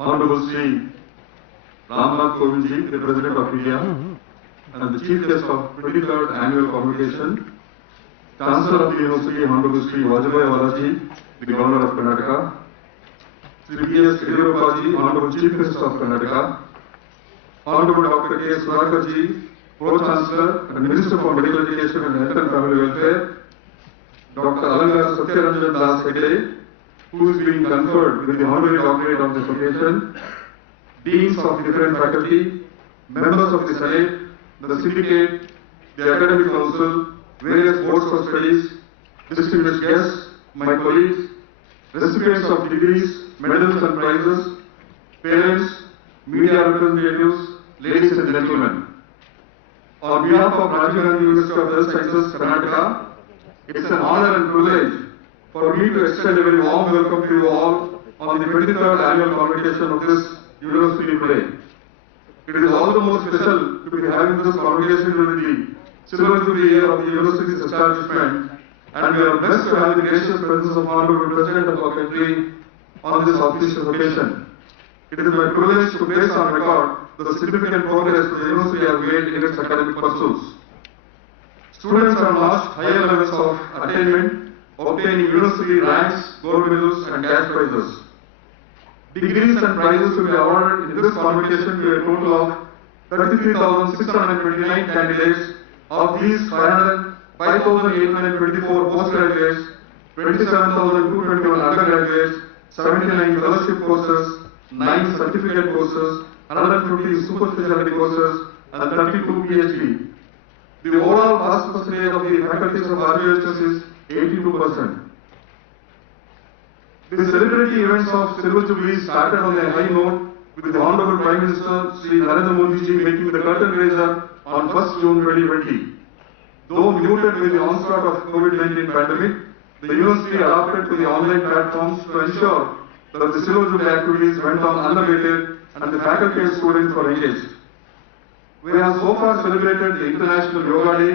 Honorable Sri Ramnath Kovindji, the President of India, and the Chief Guest of 23rd Annual Convocation, Chancellor of the University, Honorable Sri Vajabhai Walaji, the Governor of Karnataka, Sri B.S. Yediyurappa ji, Honorable Chief Minister of Karnataka, Honorable Dr. K. Sudhakar ji, Pro-Chancellor and Minister for Medical Education and Health and Family Welfare, Dr. Alangar Satyaranjan Das Hegde, who is being conferred with the honorary doctorate of this occasion, deans of different faculty, members of the Senate, the syndicate, the academic council, various boards of studies, distinguished guests, my colleagues, recipients of degrees, medals and prizes, parents, media representatives, ladies and gentlemen. On behalf of Rajiv Gandhi University of Health Sciences, Karnataka, it's an honor and privilege for me to extend a very warm welcome to you all on the 23rd annual convocation of this university today. It is all the more special to be having this convocation during the silver jubilee year of the university's establishment, and we are blessed to have the gracious presence of Honorable President of our country on this auspicious occasion. It is my privilege to place on record the significant progress the university has made in its academic pursuits. Students have notched higher levels of attainment, obtaining university ranks, gold medals and cash prizes. Degrees and prizes will be awarded in this convocation to a total of 33,629 candidates. Of these, 5,824 postgraduates, 27,221 undergraduates, 79 fellowship courses, 9 certificate courses, 150 super specialty courses, and 32 PhD. The overall pass percentage of the faculties of RGHS is 82%. The celebrity events of Silver Jubilee started on a high note with the Honorable Prime Minister Sri Narendra Modi ji making the curtain raiser on 1st June 2020. Though muted with the onslaught of COVID-19 pandemic, the university adapted to the online platforms to ensure that the Silver Jubilee activities went on unabated and the faculty and students were engaged. We have so far celebrated the International Yoga Day,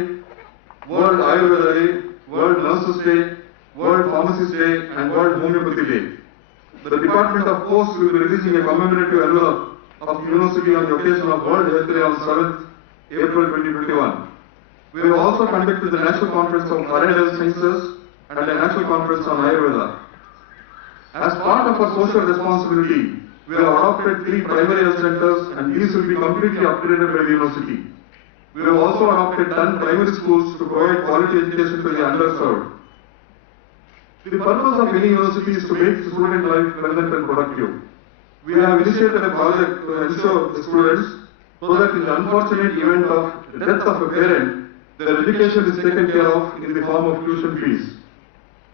World Ayurveda Day, World Nurses Day, World Pharmacist Day and World Homeopathy Day. The Department of Posts will be releasing a commemorative envelope of the university on the occasion of World Health Day on 7th April 2021. We have also conducted the National Conference on Allied Health Sciences and the National Conference on Ayurveda. As part of our social responsibility, we have adopted 3 primary health centers and these will be completely upgraded by the university. We have also adopted 10 primary schools to provide quality education to the underserved. The purpose of any university is to make the student life pleasant and productive. We have initiated a project to ensure the students so that in the unfortunate event of the death of a parent, their education is taken care of in the form of tuition fees.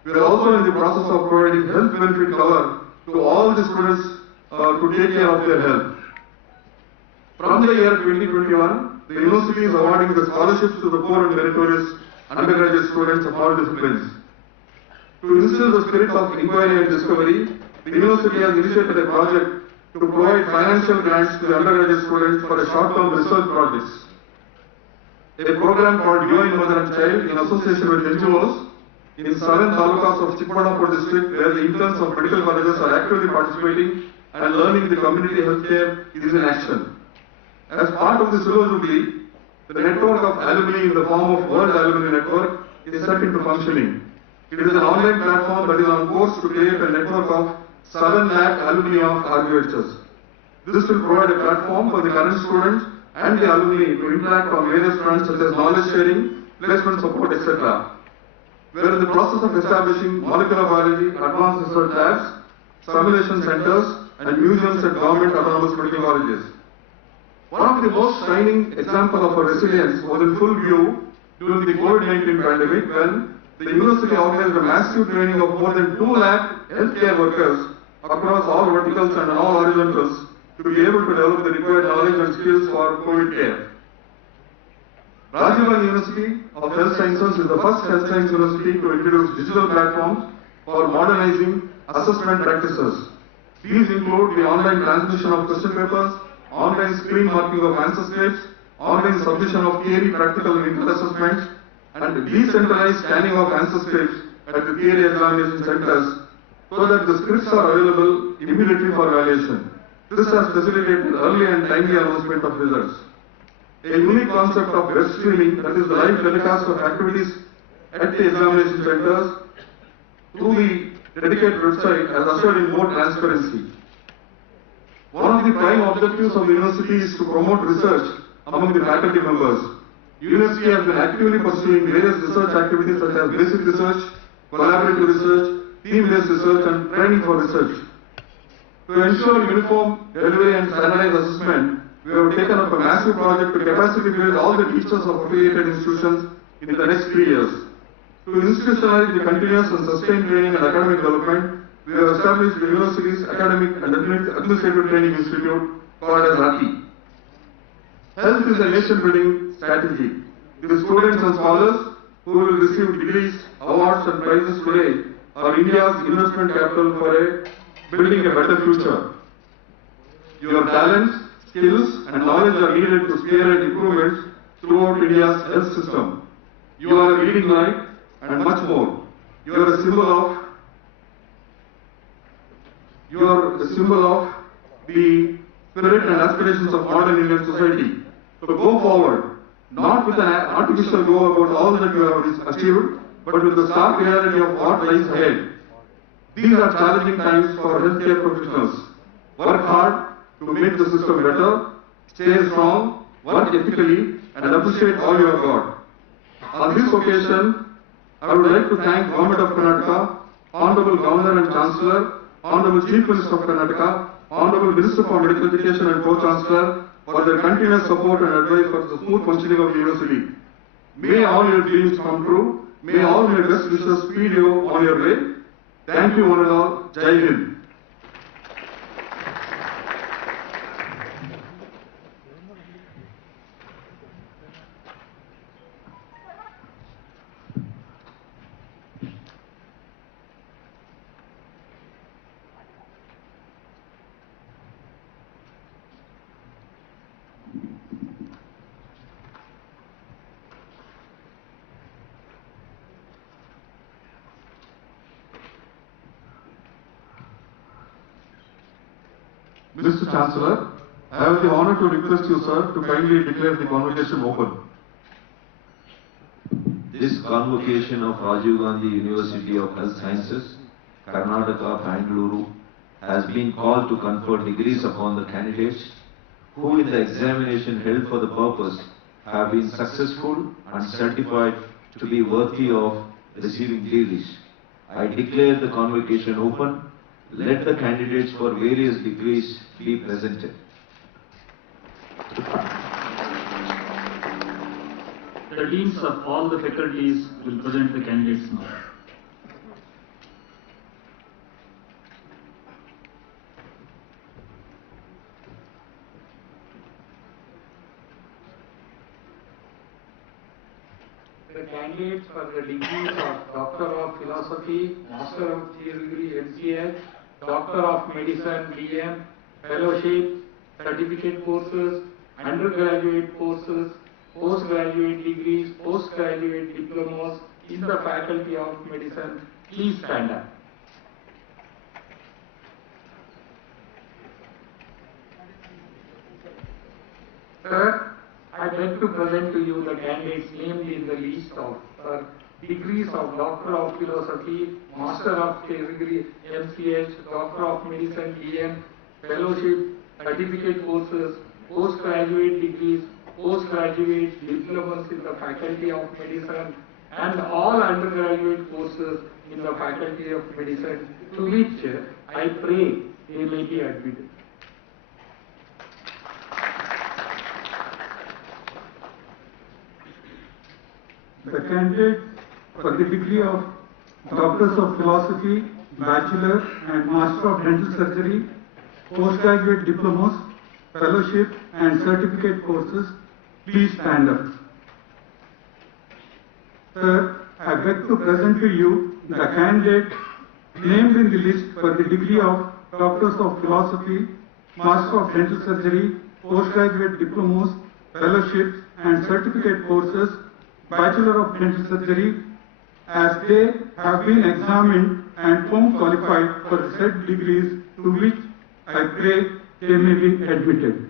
We are also in the process of providing health benefit cover to all the students to take care of their health. From the year 2021, the university is awarding the scholarships to the poor and meritorious undergraduate students of all disciplines. To instill the spirit of inquiry and discovery, the university has initiated a project to provide financial grants to the undergraduate students for a short-term research projects. A program called UN Mother and Child in association with NGOs in 7 talukas of Chikmadapur district, where the interns of medical colleges are actively participating and learning the community healthcare is in action. As part of the Silver Jubilee, the network of alumni in the form of World Alumni Network is set into functioning. It is an online platform that is on course to create a network of 7 lakh alumni of RGHS. This will provide a platform for the current students and the alumni to interact on various fronts such as knowledge sharing, placement support, etc. We are in the process of establishing molecular biology, advanced research labs, simulation centers, and museums at government autonomous medical colleges. One of the most shining examples of our resilience was in full view during the COVID-19 pandemic when the university organized a massive training of more than 2 lakh healthcare workers across all verticals and all horizontals to be able to develop the required knowledge and skills for COVID care. Rajiv Gandhi University of Health Sciences is the first health science university to introduce digital platforms for modernizing assessment practices. These include the online transmission of question papers, online screen marking of answer scripts, online submission of theory, practical and inter assessments, and decentralized scanning of answer scripts at the theory examination centers so that the scripts are available immediately for evaluation. This has facilitated early and timely announcement of results. A unique concept of web streaming, that is the live telecast of activities at the examination centers through the dedicated website, has ushered in more transparency. One of the prime objectives of the university is to promote research among the faculty members. University has been actively pursuing various research activities such as basic research, collaborative research, team-based research and training for research. To ensure uniform delivery and standardized assessment, we have taken up a massive project to capacity build all the teachers of affiliated institutions in the next 3 years. To institutionalize the continuous and sustained training and academic development, we have established the university's Academic and Administrative Training Institute, called as ATI. Health is a nation-building strategy. The students and scholars who will receive degrees, awards and prizes today are India's investment capital for building a better future. Your talents, skills and knowledge are needed to spearhead improvements throughout India's health system. You are a leading light and much more. You are a symbol of the spirit and aspirations of modern Indian society. So go forward, not with an artificial go about all that you have achieved, but with the stark reality of what lies ahead. These are challenging times for healthcare professionals. Work hard to make the system better, stay strong, work ethically, and appreciate all you have got. On this occasion, I would like to thank Government of Karnataka, Honorable Governor and Chancellor, Honorable Chief Minister of Karnataka, Honorable Minister for Medical Education and Co-Chancellor for their continuous support and advice for the smooth functioning of the university. May all your dreams come true. May all your best wishes speed you on your way. Thank you one and all. Jai Hind. Mr. Chancellor, I have the honor to request you, sir, to kindly declare the convocation open. This convocation of Rajiv Gandhi University of Health Sciences, Karnataka, Bangalore, has been called to confer degrees upon the candidates who in the examination held for the purpose have been successful and certified to be worthy of receiving degrees. I declare the convocation open. Let the candidates for various degrees be presented. The deans of all the faculties will present the candidates now. The candidates for the degrees of Doctor of Philosophy, Master of Theology MCH, Doctor of Medicine DM, Fellowship, Certificate courses, undergraduate courses, postgraduate degrees, postgraduate diplomas in the Faculty of Medicine, please stand up. Sir, I beg to present to you the candidates named in the list of degrees of Doctor of Philosophy, Master of Theology MCH, Doctor of Medicine DM, Fellowship, Certificate courses, postgraduate degrees, postgraduate diplomas in the Faculty of Medicine, and all undergraduate courses in the Faculty of Medicine, to which I pray they may be admitted. The candidates for the degree of Doctors of Philosophy, Bachelor and Master of Dental Surgery, postgraduate diplomas, fellowship and certificate courses, please stand up. Sir, I beg to present to you the candidate named in the list for the degree of Doctors of Philosophy, Master of Dental Surgery, postgraduate diplomas, fellowships and certificate courses, Bachelor of Dental Surgery, as they have been examined and found qualified for the said degrees, to which I pray they may be admitted.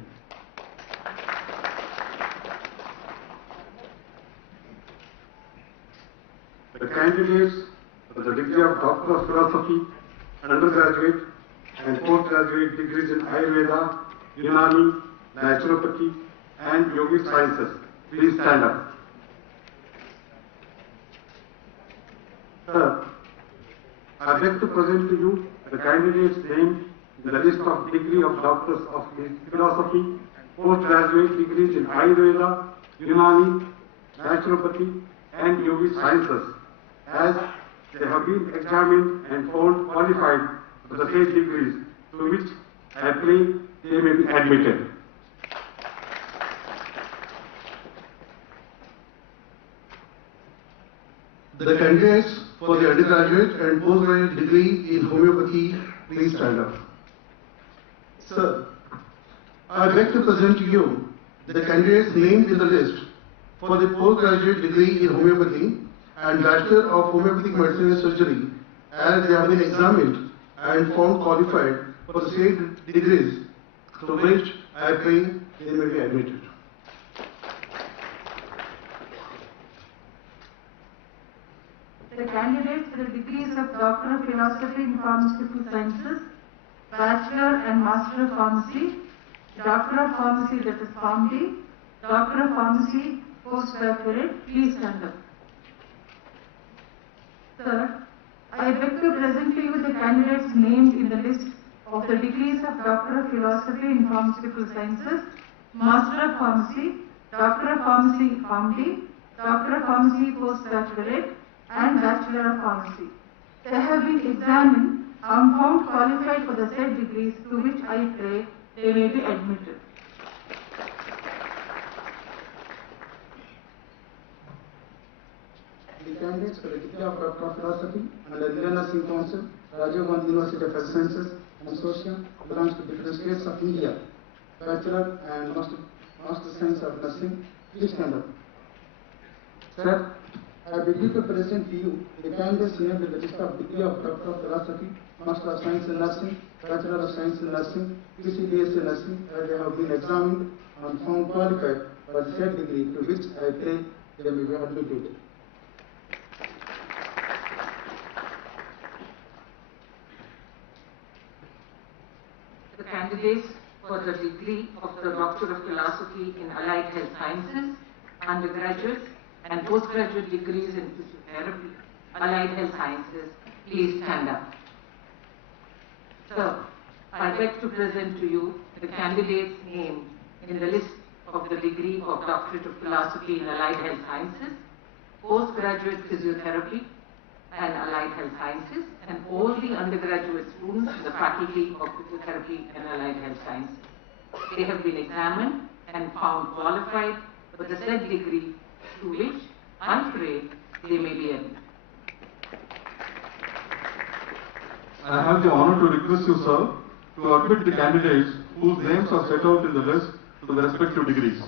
The candidates for the degree of Doctor of Philosophy, undergraduate and postgraduate degrees in Ayurveda, Unani, Naturopathy and Yogic Sciences, please stand up. Sir, I beg to present to you the candidates named in the list of degree of Doctors of Philosophy, postgraduate degrees in Ayurveda, Unani, Naturopathy and Yogic Sciences, as they have been examined and found qualified for the said degrees, to which I pray they may be admitted. The candidates for the undergraduate and postgraduate degree in homeopathy, please stand up. Sir, I beg to present to you the candidates named in the list for the postgraduate degree in homeopathy and Bachelor of Homeopathic Medicine and Surgery, as they have been examined and found qualified for the same degrees, to which I pray they may be admitted. The candidates for the degrees of Doctor of Philosophy in Pharmaceutical Sciences, Bachelor and Master of Pharmacy, Doctor of Pharmacy, that is PharmD, Doctor of Pharmacy, Postgraduate, please stand up. Sir, I beg to present to you the candidates named in the list of the degrees of Doctor of Philosophy in Pharmaceutical Sciences, Master of Pharmacy, Doctor of Pharmacy, PharmD, Doctor of Pharmacy, Postgraduate, and Bachelor of Pharmacy. They have been examined and found qualified for the said degrees, to which I pray they may be admitted. The candidates for the degree of Doctor of Philosophy under Indian Nursing Council, Rajiv Gandhi University of Health Sciences Consortium, belongs to different states of India, Bachelor and Master Science of Nursing, please stand up. Sir, I beg to present to you the candidates named in the list of degree of Doctor of Philosophy, Master of Science in Nursing, Bachelor of Science in Nursing, PCBS Nursing, as they have been examined and found qualified for the said degree, to which I pray they may be admitted. The candidates for the degree of the Doctor of Philosophy in Allied Health Sciences, undergraduate and postgraduate degrees in physiotherapy, Allied Health Sciences, please stand up. Sir, I beg to present to you the candidates named in the list of the degree of Doctorate of Philosophy in Allied Health Sciences, postgraduate physiotherapy and Allied Health Sciences, and all the undergraduate students in the Faculty of Physiotherapy and Allied Health Sciences. They have been examined and found qualified for the said degree, to which I pray they may be admitted. I have the honor to request you, sir, to admit the candidates whose names are set out in the list to the respective degrees.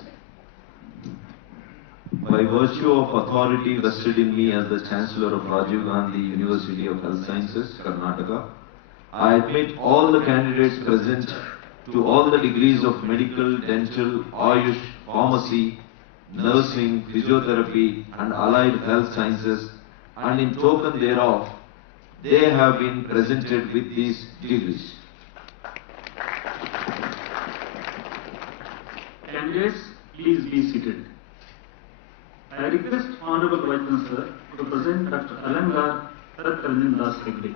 By virtue of authority vested in me as the Chancellor of Rajiv Gandhi University of Health Sciences, Karnataka, I admit all the candidates present to all the degrees of medical, dental, Ayush, pharmacy, nursing, physiotherapy and allied health sciences, and in token thereof, they have been presented with these degrees. Candidates, please be seated. I request Honorable Vice Chancellor to present Dr. Alangar Ratranjan Das Hegde.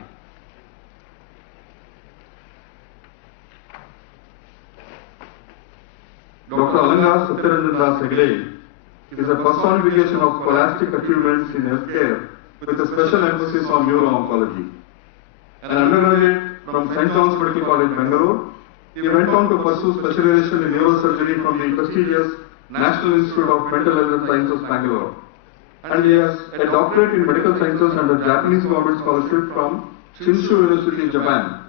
Dr. Alangar Satyaranjan Das Hegde is a personification of scholastic achievements in healthcare with a special emphasis on neuro-oncology. An undergraduate from St. John's Medical College, Bangalore, he went on to pursue specialization in neurosurgery from the prestigious National Institute of Mental Health and Sciences, Bangalore. And he has a doctorate in medical sciences under Japanese government scholarship from Shinshu University, Japan.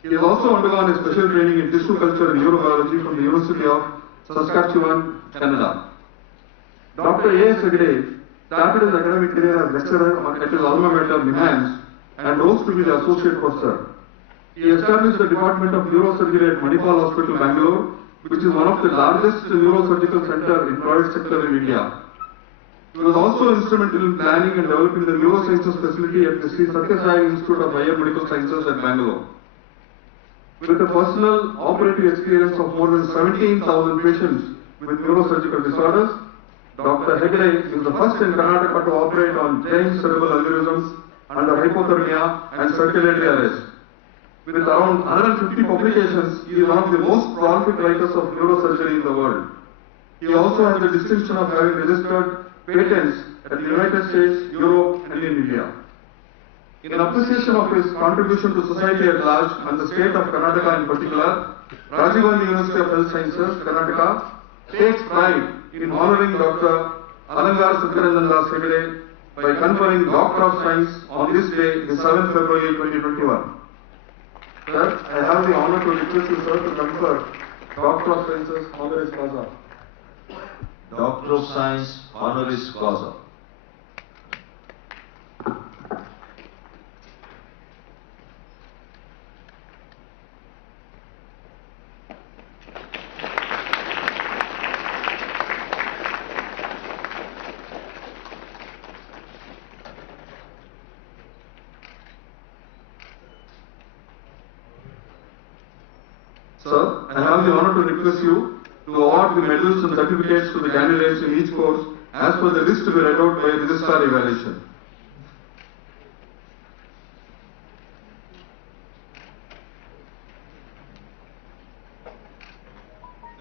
He has also undergone a special training in tissue culture and neurobiology from the University of Saskatchewan, Canada. Dr. A.S. Hegde started his academic career as lecturer at his alma mater, NIMHANS, and rose to be the associate professor. He established the Department of Neurosurgery at Manipal Hospital, Bangalore, which is one of the largest neurosurgical centers in private sector in India. He was also instrumental in planning and developing the neurosciences facility at the Sri Satya Sai Institute of Higher Medical Sciences at Bangalore. With a personal operative experience of more than 17,000 patients with neurosurgical disorders, Dr. Hegde is the first in Karnataka to operate on giant cerebral aneurysms under hypothermia and circulatory arrest. With around 150 publications, he is one of the most prolific writers of neurosurgery in the world. He also has the distinction of having registered patents at the United States, Europe, and in India. In appreciation of his contribution to society at large and the state of Karnataka in particular, Rajiv Gandhi University of Health Sciences, Karnataka, takes pride in honoring Dr. Alangar Satyaranjan Das Hegde by conferring Doctor of Science on this day, the 7th February 2021. Sir, I have the honor to request you, sir, to confer Doctor of Sciences honoris causa. Doctor of Science honoris causa. Sir, I have the honor to request you to award the medals and certificates to the candidates in each course as per the list to be read out by registrar evaluation.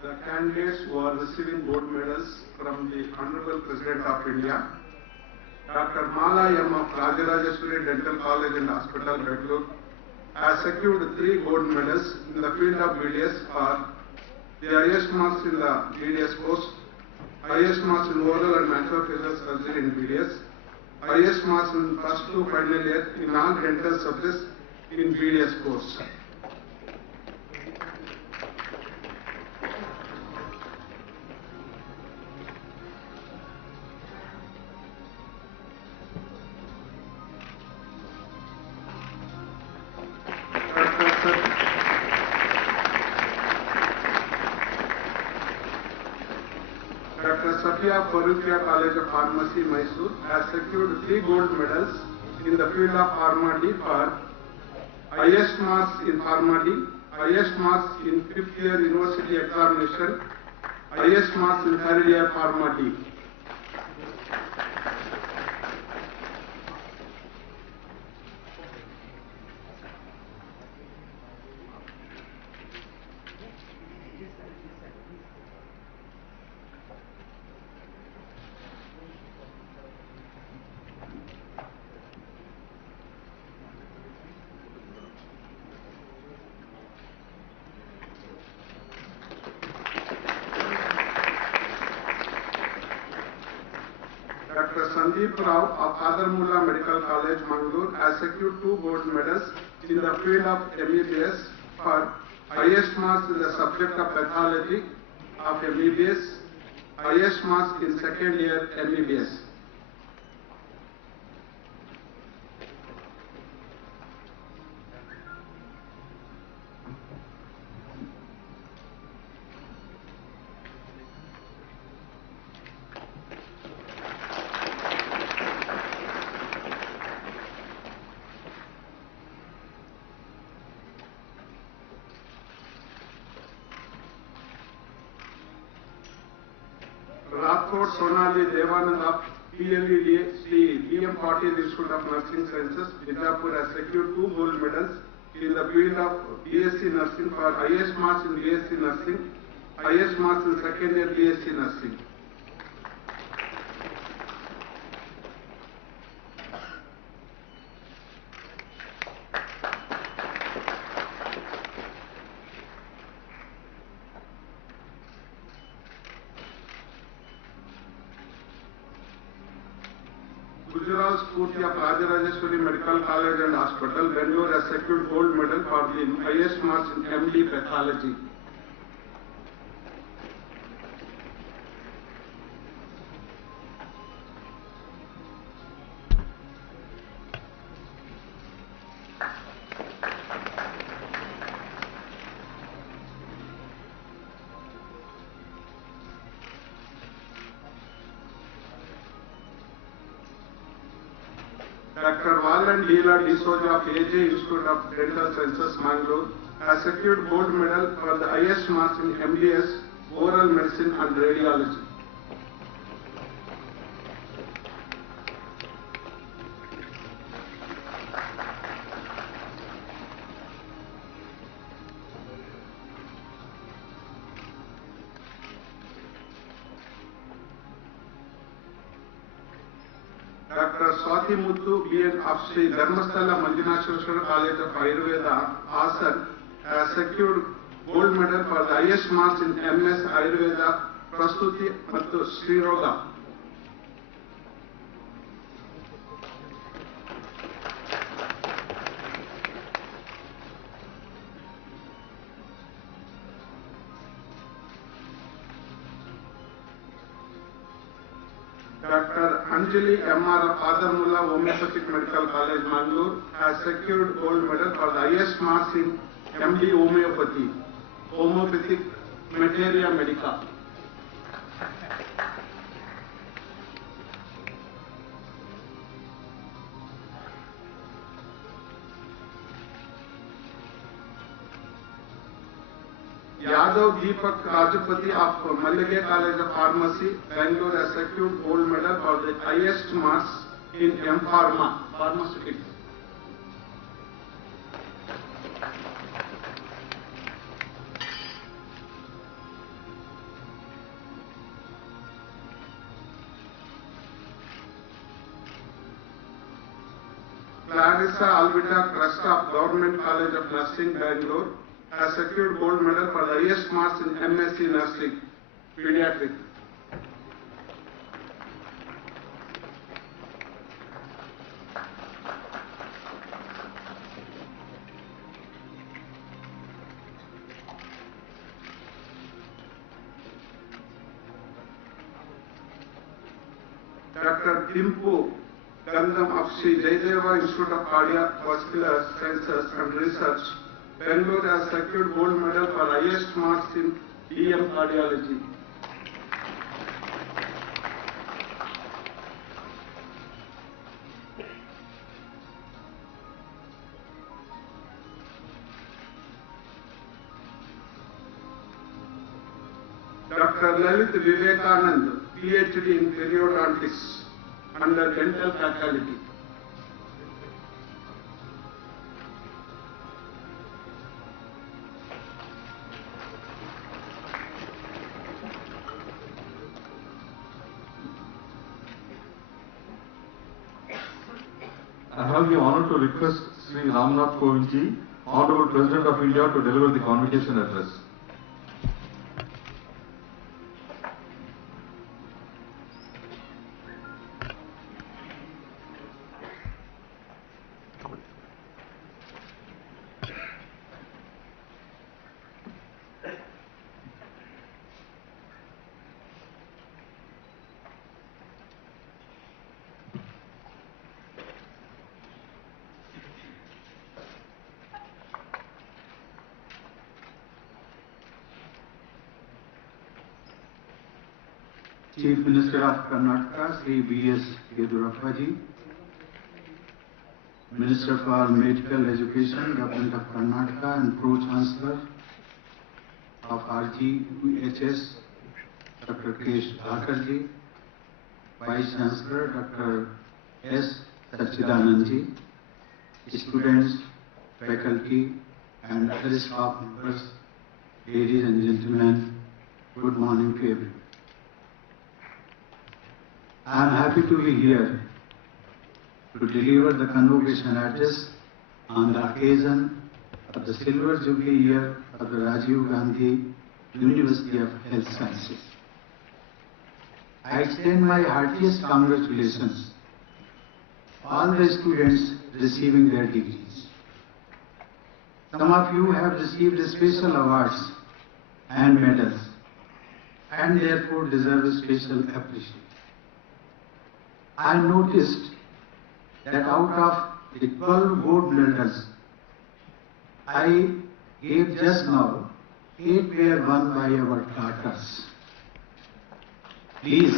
The candidates who are receiving gold medals from the Honorable President of India, Dr. Mala M. of Rajarajeshwari Dental College and Hospital, Bangalore, has secured 3 gold medals in the field of BDS for the highest marks in the BDS course, highest marks in oral and maxillofacial surgery in BDS, highest marks in first to final year in all dental subjects in BDS course. Dr. Safiya Farukhia College of Pharmacy, Mysore, has secured 3 gold medals in the field of Pharma D for highest marks in Pharma D, highest marks in 5th year university examination, highest marks in 3rd year Pharma D. Dr. Sandeep Rao of Adarmula Medical College, Mangalore, has secured 2 gold medals in the field of MBBS for highest marks in the subject of pathology of MBBS, highest marks in 2nd year MBBS. Rathod Sonali Devanand of PLED Sri DM Patil Institute of Nursing Sciences, Bijapur, has secured 2 gold medals in the field of BSc Nursing for highest marks in BSc Nursing, highest marks in 2nd year BSc Nursing. Gujarat Spurti of Rajarajeshwari Medical College and Hospital, Bangalore, has secured gold medal for the highest marks in MD Pathology. Dr. Valan Leela D'Souza of AJ Institute of Dental Sciences, Mangalore, has secured gold medal for the highest marks in MDS, Oral Medicine and Radiology. Dr. Swati Muthu, BN of Sri Dharmasthala Manjunashwara College of Ayurveda, Hassan, has secured gold medal for the highest marks in MS Ayurveda, Prastuti Mattu Sriroga. Dr. Anjali MR of Adarmula Homeopathic Medical College, Mangalore, has secured gold medal for the highest marks in MD Homeopathy, Homeopathic Materia Medica. Yadav Deepak Rajapati of Mallige College of Pharmacy, Bangalore, has secured gold medal for the highest marks in M-Pharma, Pharmaceutics. Clarissa Alvita Cresta of Government College of Nursing, Bangalore, has secured gold medal for the highest marks in MSc Nursing, Pediatric. Dr. Dimpu Gandham of Sri Jayadeva Institute of Cardiovascular Sciences and Research, Bangalore, has secured gold medal for highest marks in EM Cardiology. Dr. Lalit Vivekanand, PhD in Periodontics under Dental Faculty. I have the honor to request Sri Ramnath Kovindji, Honorable President of India, to deliver the convocation address. Chief Minister of Karnataka, Sri B.S. Yedurappa ji, Minister for Medical Education, Government of Karnataka, and Pro-Chancellor of RGHS, Dr. K. Dhakar ji, Vice Chancellor, Dr. S. Sachidanand ji, students, faculty, and other staff members, ladies and gentlemen, good morning to everyone. I am happy to be here to deliver the convocation address on the occasion of the Silver Jubilee year of the Rajiv Gandhi University of Health Sciences. I extend my heartiest congratulations to all the students receiving their degrees. Some of you have received special awards and medals and therefore deserve a special appreciation. I noticed that out of the 12 gold medals I gave just now, 8 were won by our daughters. Please,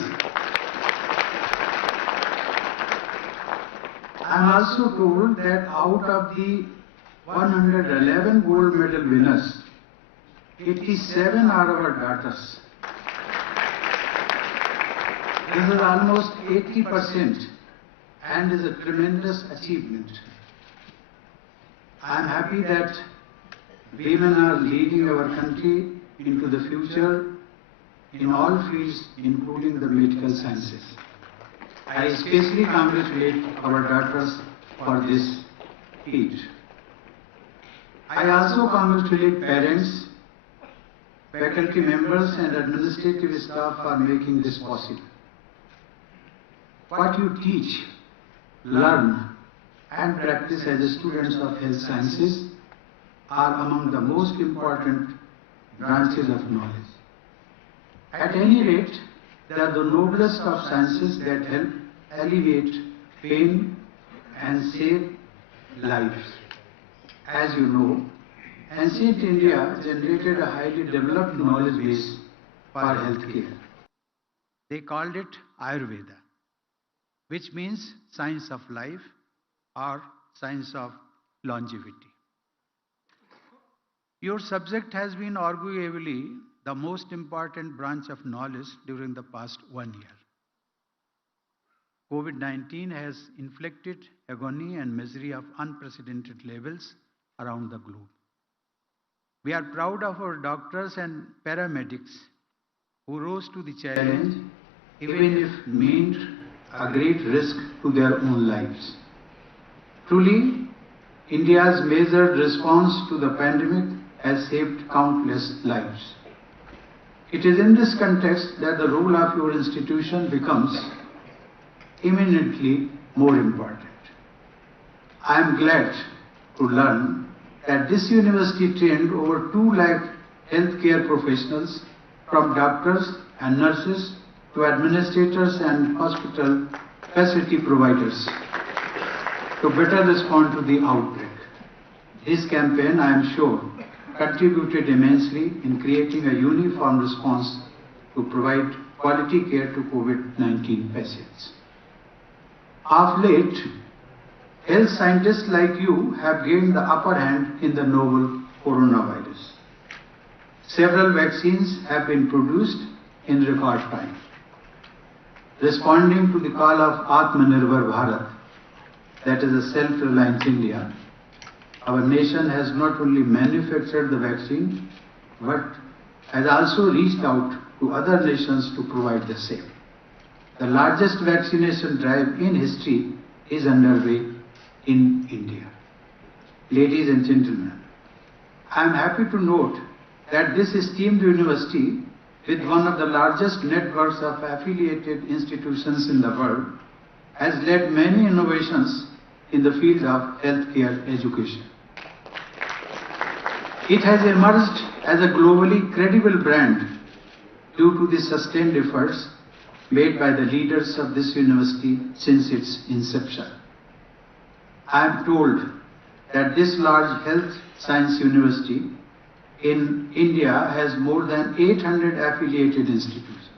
I am also told that out of the 111 gold medal winners, 87 are our daughters. This is almost 80% and is a tremendous achievement. I am happy that women are leading our country into the future in all fields, including the medical sciences. I especially congratulate our daughters for this feat. I also congratulate parents, faculty members and administrative staff for making this possible. What you teach, learn and practice as students of health sciences are among the most important branches of knowledge. At any rate, they are the noblest of sciences that help alleviate pain and save lives. As you know, ancient India generated a highly developed knowledge base for healthcare. They called it Ayurveda, which means science of life or science of longevity. Your subject has been arguably the most important branch of knowledge during the past 1 year. COVID-19 has inflicted agony and misery of unprecedented levels around the globe. We are proud of our doctors and paramedics who rose to the challenge, even if meant a great risk to their own lives. Truly, India's measured response to the pandemic has saved countless lives. It is in this context that the role of your institution becomes eminently more important. I am glad to learn that this university trained over 2 lakh healthcare professionals, from doctors and nurses to administrators and hospital facility providers, to better respond to the outbreak. This campaign, I am sure, contributed immensely in creating a uniform response to provide quality care to COVID-19 patients. Of late, health scientists like you have gained the upper hand in the novel coronavirus. Several vaccines have been produced in record time. Responding to the call of Atmanirbhar Bharat, that is a self-reliant India, our nation has not only manufactured the vaccine, but has also reached out to other nations to provide the same. The largest vaccination drive in history is underway in India. Ladies and gentlemen, I am happy to note that this esteemed university, with one of the largest networks of affiliated institutions in the world, has led many innovations in the field of healthcare education. It has emerged as a globally credible brand due to the sustained efforts made by the leaders of this university since its inception. I am told that this large health science university in India has more than 800 affiliated institutions,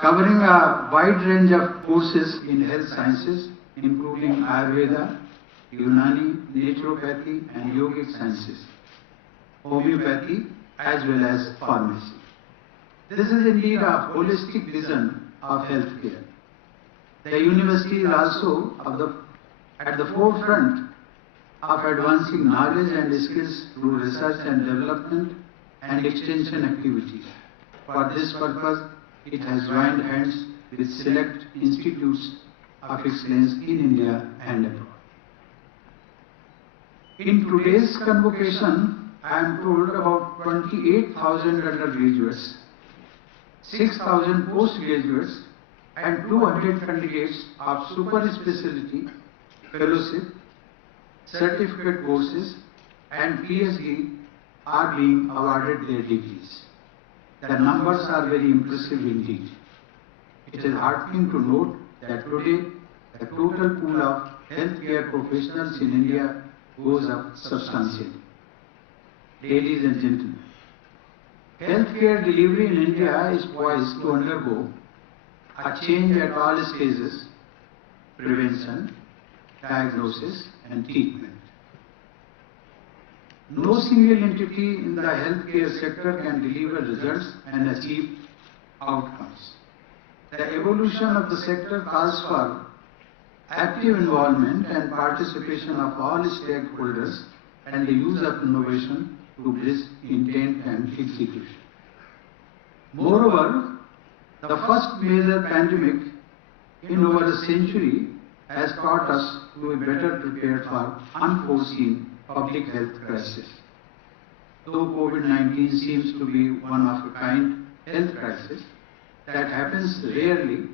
covering a wide range of courses in health sciences, including Ayurveda, Unani, naturopathy and yogic sciences, homeopathy as well as pharmacy. This is indeed a holistic vision of healthcare. The university is also at the forefront of advancing knowledge and skills through research and development and extension activities. For this purpose, it has joined hands with select institutes of excellence in India and abroad. In today's convocation, I am told about 28,000 undergraduates, 6,000 postgraduates and 200 candidates of super specialty, fellowship, certificate courses and PhD are being awarded their degrees. The numbers are very impressive indeed. It is heartening to note that today the total pool of healthcare professionals in India goes up substantially. Ladies and gentlemen, healthcare delivery in India is poised to undergo a change at all stages: prevention, diagnosis and treatment. No single entity in the healthcare sector can deliver results and achieve outcomes. The evolution of the sector calls for active involvement and participation of all stakeholders and the use of innovation to bridge intent and execution. Moreover, the first major pandemic in over a century has taught us to be better prepared for unforeseen public health crisis. Though COVID-19 seems to be one of a kind health crisis that happens rarely,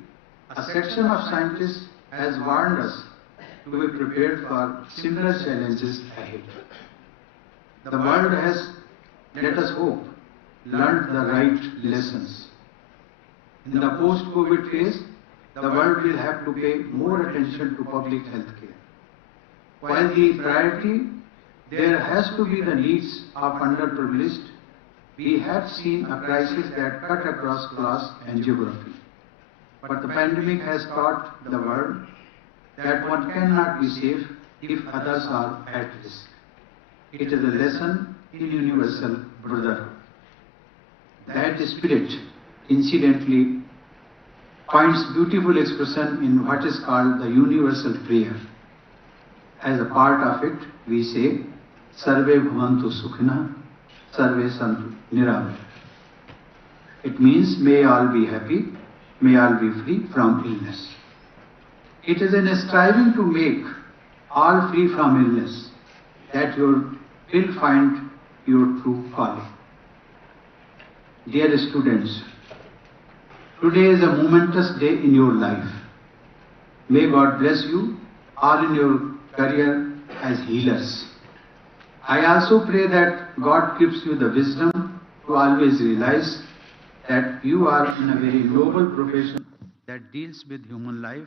a section of scientists has warned us to be prepared for similar challenges ahead. The world has, let us hope, learned the right lessons. In the post-COVID phase, the world will have to pay more attention to public health care. While the priority there has to be the needs of underprivileged, we have seen a crisis that cut across class and geography. But the pandemic has taught the world that one cannot be safe if others are at risk. It is a lesson in universal brotherhood. That spirit, incidentally, finds beautiful expression in what is called the universal prayer. As a part of it, we say, Sarve bhavantu sukhina, sarve santu niramayah. It means, may all be happy, may all be free from illness. It is in striving to make all free from illness that you will find your true calling. Dear students, today is a momentous day in your life. May God bless you all in your career as healers. I also pray that God gives you the wisdom to always realize that you are in a very noble profession that deals with human life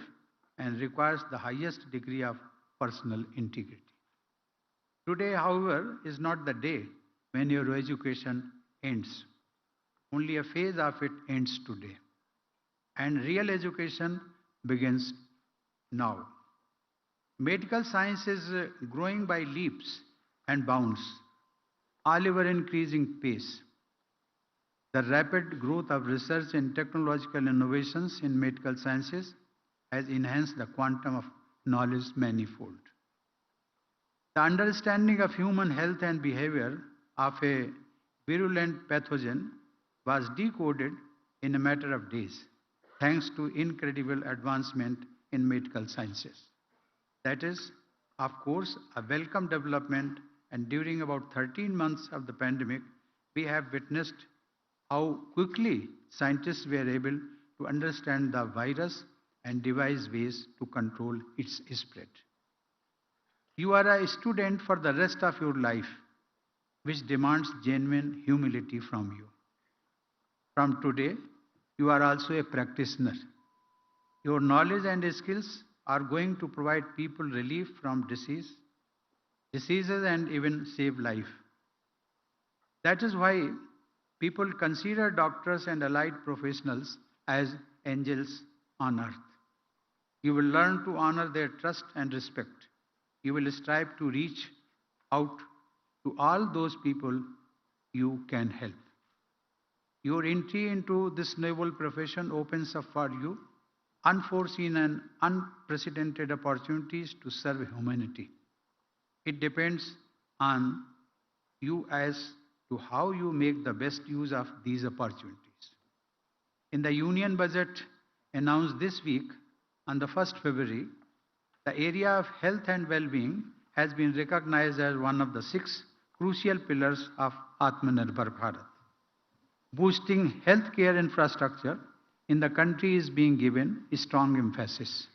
and requires the highest degree of personal integrity. Today, however, is not the day when your education ends. Only a phase of it ends today. And real education begins now. Medical science is growing by leaps and bounds, all over increasing pace. The rapid growth of research and technological innovations in medical sciences has enhanced the quantum of knowledge manifold. The understanding of human health and behavior of a virulent pathogen was decoded in a matter of days, thanks to incredible advancement in medical sciences. That is, of course, a welcome development, and during about 13 months of the pandemic, we have witnessed how quickly scientists were able to understand the virus and devise ways to control its spread. You are a student for the rest of your life, which demands genuine humility from you. From today, you are also a practitioner. Your knowledge and skills are going to provide people relief from diseases and even save life. That is why people consider doctors and allied professionals as angels on earth. You will learn to honor their trust and respect. You will strive to reach out to all those people you can help. Your entry into this noble profession opens up for you unforeseen and unprecedented opportunities to serve humanity. It depends on you as to how you make the best use of these opportunities. In the Union Budget announced this week, on the 1st February, the area of health and well-being has been recognized as one of the 6 crucial pillars of Atmanirbhar Bharat. Boosting healthcare infrastructure in the country is being given strong emphasis.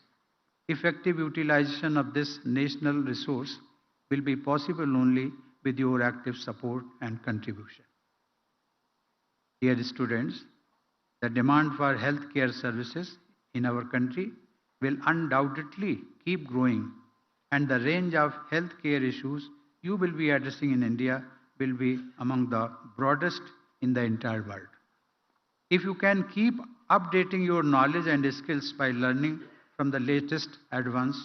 Effective utilization of this national resource will be possible only with your active support and contribution. Dear students, the demand for healthcare services in our country will undoubtedly keep growing, and the range of healthcare issues you will be addressing in India will be among the broadest in the entire world. If you can keep updating your knowledge and skills by learning from the latest advance,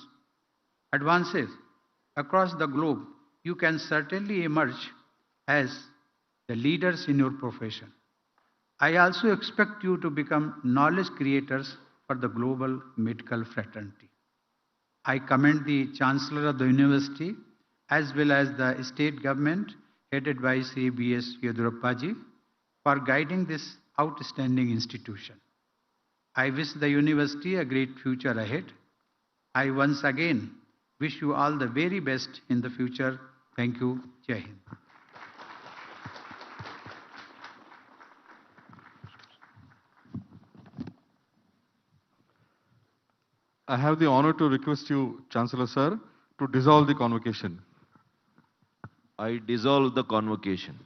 advances across the globe, you can certainly emerge as the leaders in your profession. I also expect you to become knowledge creators for the global medical fraternity. I commend the Chancellor of the University as well as the state government headed by Sri B.S. Yedurappaji for guiding this outstanding institution. I wish the university a great future ahead. I once again wish you all the very best in the future. Thank you. Jai Hind. I have the honor to request you, Chancellor Sir, to dissolve the convocation. I dissolve the convocation.